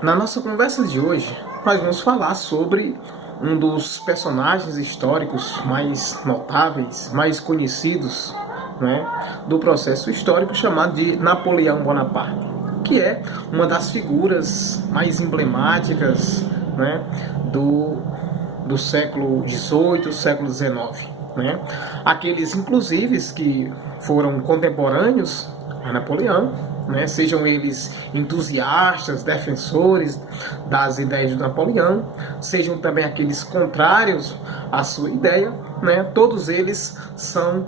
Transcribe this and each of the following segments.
Na nossa conversa de hoje, nós vamos falar sobre um dos personagens históricos mais notáveis, mais conhecidos, né, do processo histórico, chamado de Napoleão Bonaparte, que é uma das figuras mais emblemáticas, né, do século XVIII, século XIX. Né? Aqueles, inclusive, que foram contemporâneos a Napoleão, né, sejam eles entusiastas, defensores das ideias de Napoleão, sejam também aqueles contrários à sua ideia, né, todos eles são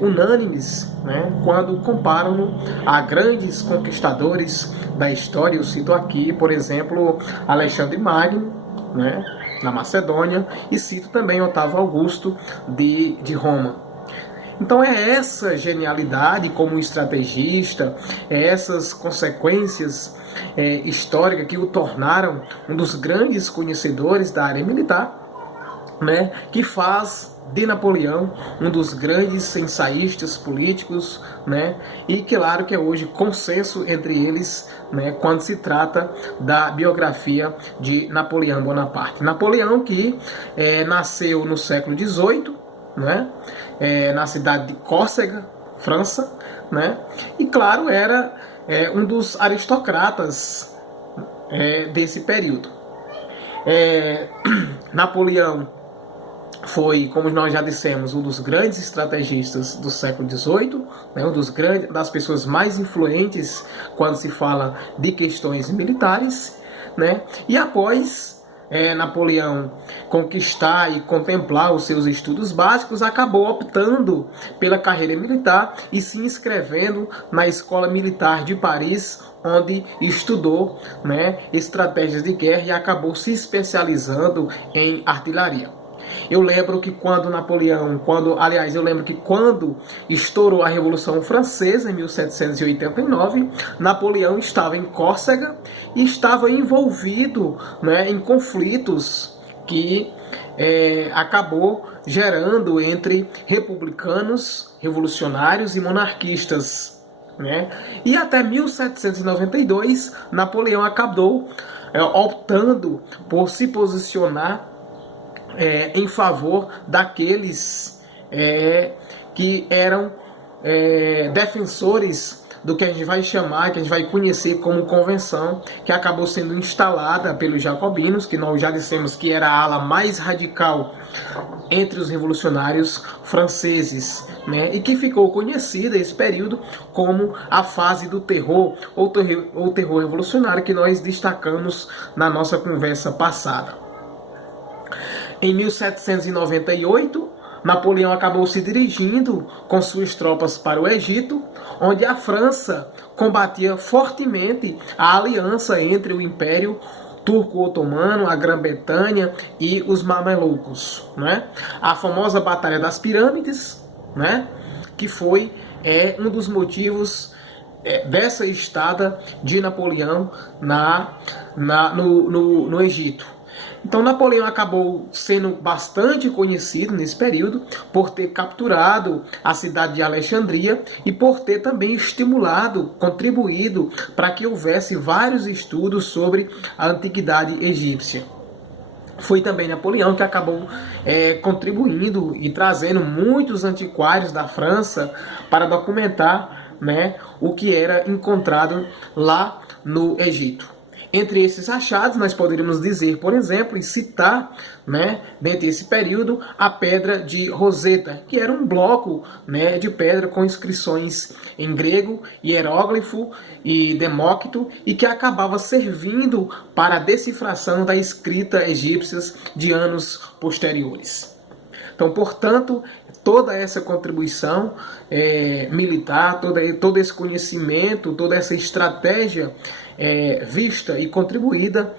unânimes, né, quando comparam a grandes conquistadores da história. Eu cito aqui, por exemplo, Alexandre Magno, né, na Macedônia, e cito também Otávio Augusto de Roma. Então é essa genialidade como estrategista, é essas consequências históricas que o tornaram um dos grandes conhecedores da área militar, né, que faz de Napoleão um dos grandes ensaístas políticos, né, e claro que é hoje consenso entre eles, né, quando se trata da biografia de Napoleão Bonaparte. Napoleão que nasceu no século XVIII, né, na cidade de Córcega, França, né, e claro era um dos aristocratas desse período. Napoleão foi, como nós já dissemos, um dos grandes estrategistas do século XVIII, né, das pessoas mais influentes quando se fala de questões militares, né, e após Napoleão conquistar e contemplar os seus estudos básicos, acabou optando pela carreira militar e se inscrevendo na Escola Militar de Paris, onde estudou, né, estratégias de guerra e acabou se especializando em artilharia. Eu lembro que quando estourou a Revolução Francesa, em 1789, Napoleão estava em Córcega e estava envolvido, né, em conflitos que acabou gerando entre republicanos, revolucionários e monarquistas. Né? E até 1792, Napoleão acabou optando por se posicionar em favor daqueles que eram defensores do que a gente vai chamar, que a gente vai conhecer como convenção, que acabou sendo instalada pelos jacobinos, que nós já dissemos que era a ala mais radical entre os revolucionários franceses, né? E que ficou conhecida esse período como a fase do terror, ou terror revolucionário, que nós destacamos na nossa conversa passada. Em 1798, Napoleão acabou se dirigindo com suas tropas para o Egito, onde a França combatia fortemente a aliança entre o Império Turco-Otomano, a Grã-Bretanha e os Mamelucos. Né? A famosa Batalha das Pirâmides, né? Que foi um dos motivos dessa estada de Napoleão no Egito. Então Napoleão acabou sendo bastante conhecido nesse período por ter capturado a cidade de Alexandria e por ter também estimulado, contribuído para que houvesse vários estudos sobre a antiguidade egípcia. Foi também Napoleão que acabou contribuindo e trazendo muitos antiquários da França para documentar, né, o que era encontrado lá no Egito. Entre esses achados, nós poderíamos dizer, por exemplo, e citar, né, dentro desse período, a Pedra de Roseta, que era um bloco, né, de pedra com inscrições em grego, hieróglifo e demócrito, e que acabava servindo para a decifração da escrita egípcia de anos posteriores. Então, portanto, toda essa contribuição militar, todo esse conhecimento, toda essa estratégia vista e contribuída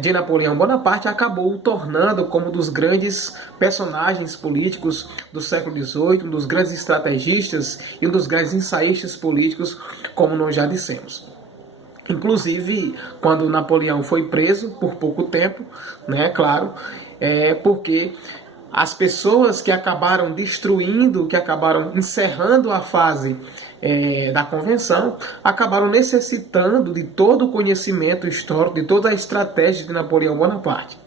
de Napoleão Bonaparte acabou o tornando como um dos grandes personagens políticos do século XVIII, um dos grandes estrategistas e um dos grandes ensaístas políticos, como nós já dissemos. Inclusive, quando Napoleão foi preso por pouco tempo, né, claro, porque as pessoas que acabaram destruindo, que acabaram encerrando a fase da convenção, acabaram necessitando de todo o conhecimento histórico, de toda a estratégia de Napoleão Bonaparte.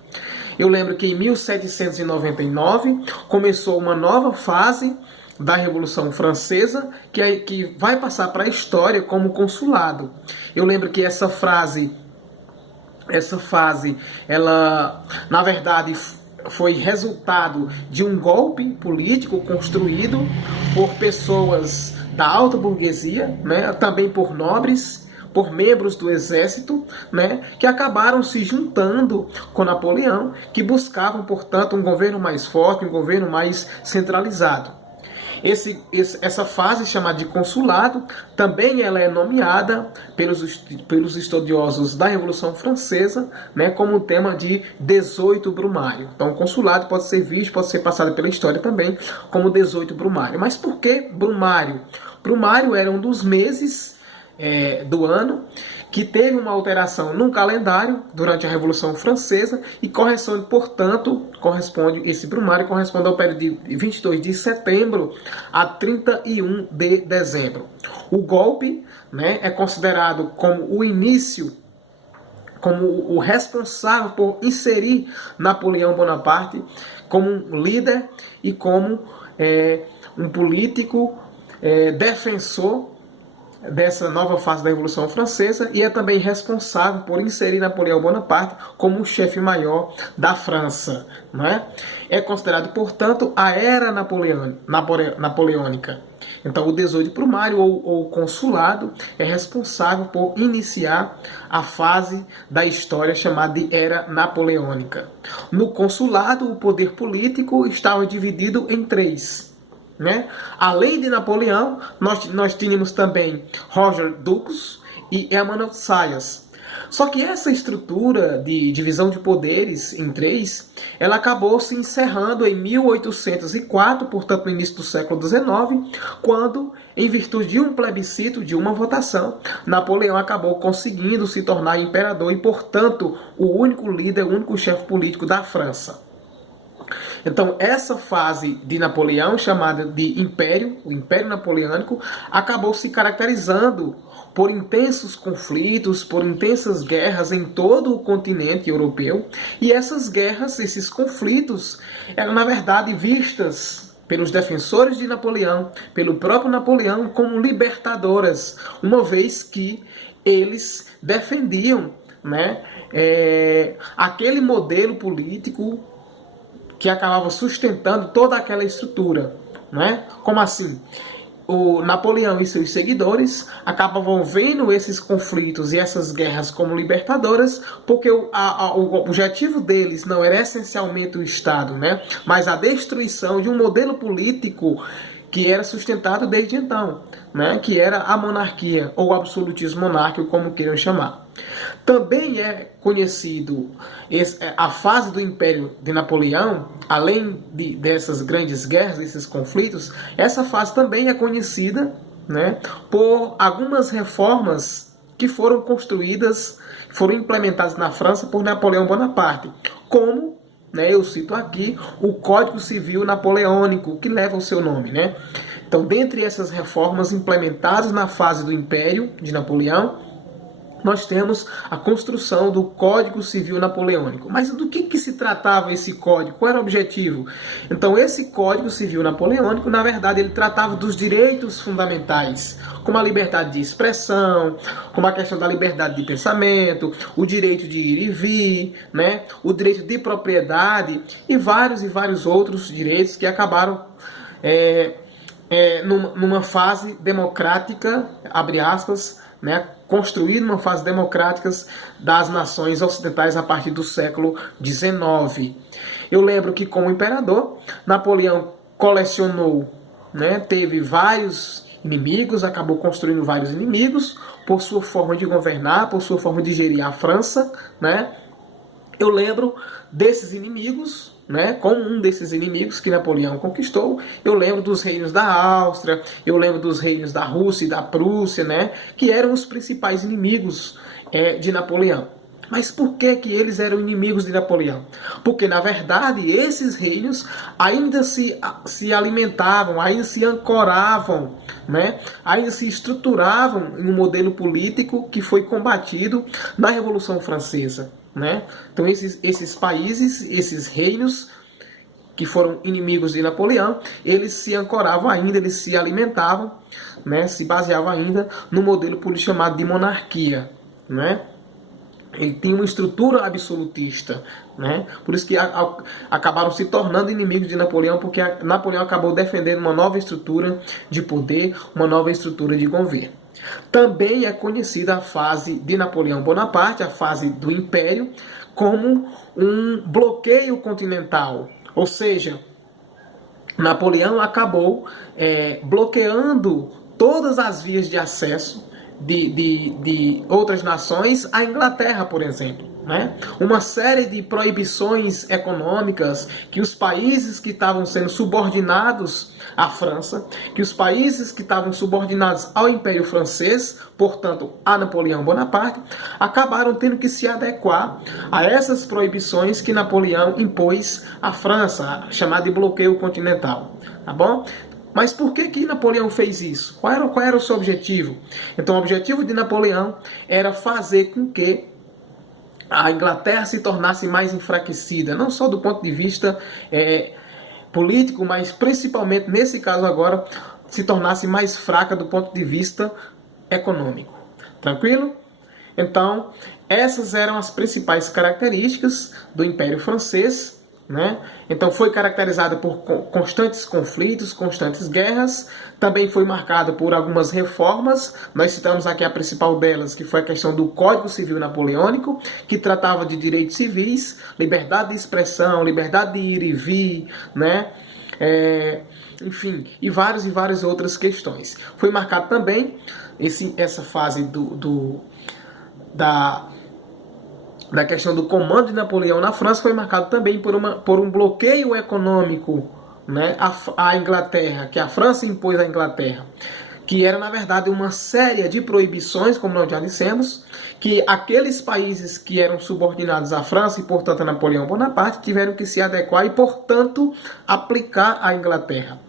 Eu lembro que em 1799 começou uma nova fase da Revolução Francesa, que vai passar para a história como consulado. Eu lembro que essa fase, ela, na verdade, foi resultado de um golpe político construído por pessoas da alta burguesia, né, também por nobres, por membros do exército, né, que acabaram se juntando com Napoleão, que buscavam, portanto, um governo mais forte, um governo mais centralizado. Essa fase chamada de consulado, também ela é nomeada pelos estudiosos da Revolução Francesa, né, como o tema de 18 Brumário. Então, o consulado pode ser visto, pode ser passado pela história também como 18 Brumário. Mas por que Brumário? Brumário era um dos meses do ano que teve uma alteração no calendário durante a Revolução Francesa e esse brumário corresponde ao período de 22 de setembro a 31 de dezembro. O golpe, né, é considerado como o início, como o responsável por inserir Napoleão Bonaparte como um líder e como um político defensor dessa nova fase da Revolução Francesa, e é também responsável por inserir Napoleão Bonaparte como o chefe maior da França. Não é? É considerado, portanto, a era napoleônica. Então, o 18 Brumário, ou consulado, é responsável por iniciar a fase da história chamada de Era Napoleônica. No consulado, o poder político estava dividido em três. Né? Além de Napoleão, nós tínhamos também Roger Dukes e Emmanuel Sayas. Só que essa estrutura de divisão de poderes em três, ela acabou se encerrando em 1804, portanto no início do século XIX, quando, em virtude de um plebiscito, de uma votação, Napoleão acabou conseguindo se tornar imperador e, portanto, o único líder, o único chefe político da França. Então, essa fase de Napoleão, chamada de Império, o Império Napoleônico, acabou se caracterizando por intensos conflitos, por intensas guerras em todo o continente europeu. E essas guerras, esses conflitos, eram, na verdade, vistas pelos defensores de Napoleão, pelo próprio Napoleão, como libertadoras, uma vez que eles defendiam, né, aquele modelo político que acabava sustentando toda aquela estrutura, né? Como assim? O Napoleão e seus seguidores acabavam vendo esses conflitos e essas guerras como libertadoras, porque o objetivo deles não era essencialmente o Estado, né? Mas a destruição de um modelo político que era sustentado desde então, né? Que era a monarquia, ou absolutismo monárquico, como queiram chamar. Também é conhecido a fase do Império de Napoleão, além dessas grandes guerras, desses conflitos, essa fase também é conhecida, né, por algumas reformas que foram construídas, foram implementadas na França por Napoleão Bonaparte, como, né, eu cito aqui, o Código Civil Napoleônico, que leva o seu nome, né? Então, dentre essas reformas implementadas na fase do Império de Napoleão, nós temos a construção do Código Civil Napoleônico. Mas do que se tratava esse código? Qual era o objetivo? Então, esse Código Civil Napoleônico, na verdade, ele tratava dos direitos fundamentais, como a liberdade de expressão, como a questão da liberdade de pensamento, o direito de ir e vir, né? O direito de propriedade e vários outros direitos que acabaram numa fase democrática, abre aspas, né, construído uma fase democrática das nações ocidentais a partir do século XIX. Eu lembro que, como imperador, Napoleão colecionou, né, teve vários inimigos, acabou construindo vários inimigos por sua forma de governar, por sua forma de gerir a França, né? Eu lembro desses inimigos, né, como um desses inimigos que Napoleão conquistou. Eu lembro dos reinos da Áustria, eu lembro dos reinos da Rússia e da Prússia, né, que eram os principais inimigos de Napoleão. Mas por que eles eram inimigos de Napoleão? Porque, na verdade, esses reinos ainda se alimentavam, ainda se ancoravam, né? Ainda se estruturavam em um modelo político que foi combatido na Revolução Francesa, né? Então, esses países, esses reinos que foram inimigos de Napoleão, eles se ancoravam ainda, eles se alimentavam, né? Se baseavam ainda no modelo político chamado de monarquia, né? Ele tinha uma estrutura absolutista, né? Por isso que acabaram se tornando inimigos de Napoleão, porque Napoleão acabou defendendo uma nova estrutura de poder, uma nova estrutura de governo. Também é conhecida a fase de Napoleão Bonaparte, a fase do Império, como um bloqueio continental. Ou seja, Napoleão acabou bloqueando todas as vias de acesso de outras nações à Inglaterra, por exemplo, né? Uma série de proibições econômicas que os países que estavam sendo subordinados à França, que os países que estavam subordinados ao Império Francês, portanto a Napoleão Bonaparte, acabaram tendo que se adequar a essas proibições que Napoleão impôs à França, chamada de bloqueio continental, tá bom? Mas por que Napoleão fez isso? Qual era o seu objetivo? Então, o objetivo de Napoleão era fazer com que a Inglaterra se tornasse mais enfraquecida, não só do ponto de vista político, mas principalmente, nesse caso agora, se tornasse mais fraca do ponto de vista econômico. Tranquilo? Então, essas eram as principais características do Império Francês, né? Então foi caracterizada por constantes conflitos, constantes guerras, também foi marcada por algumas reformas. Nós citamos aqui a principal delas, que foi a questão do Código Civil Napoleônico, que tratava de direitos civis, liberdade de expressão, liberdade de ir e vir, né? Enfim, e várias outras questões. Foi marcado também essa fase da questão do comando de Napoleão na França, foi marcado também por um bloqueio econômico, né, à Inglaterra, que a França impôs à Inglaterra, que era, na verdade, uma série de proibições, como nós já dissemos, que aqueles países que eram subordinados à França e, portanto, a Napoleão Bonaparte, tiveram que se adequar e, portanto, aplicar à Inglaterra.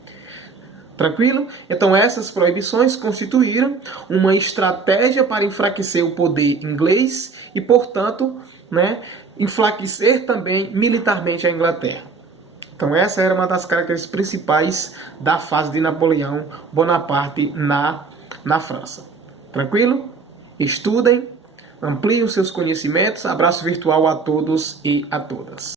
Tranquilo? Então essas proibições constituíram uma estratégia para enfraquecer o poder inglês e, portanto, né, enfraquecer também militarmente a Inglaterra. Então essa era uma das características principais da fase de Napoleão Bonaparte na França. Tranquilo? Estudem, ampliem os seus conhecimentos. Abraço virtual a todos e a todas.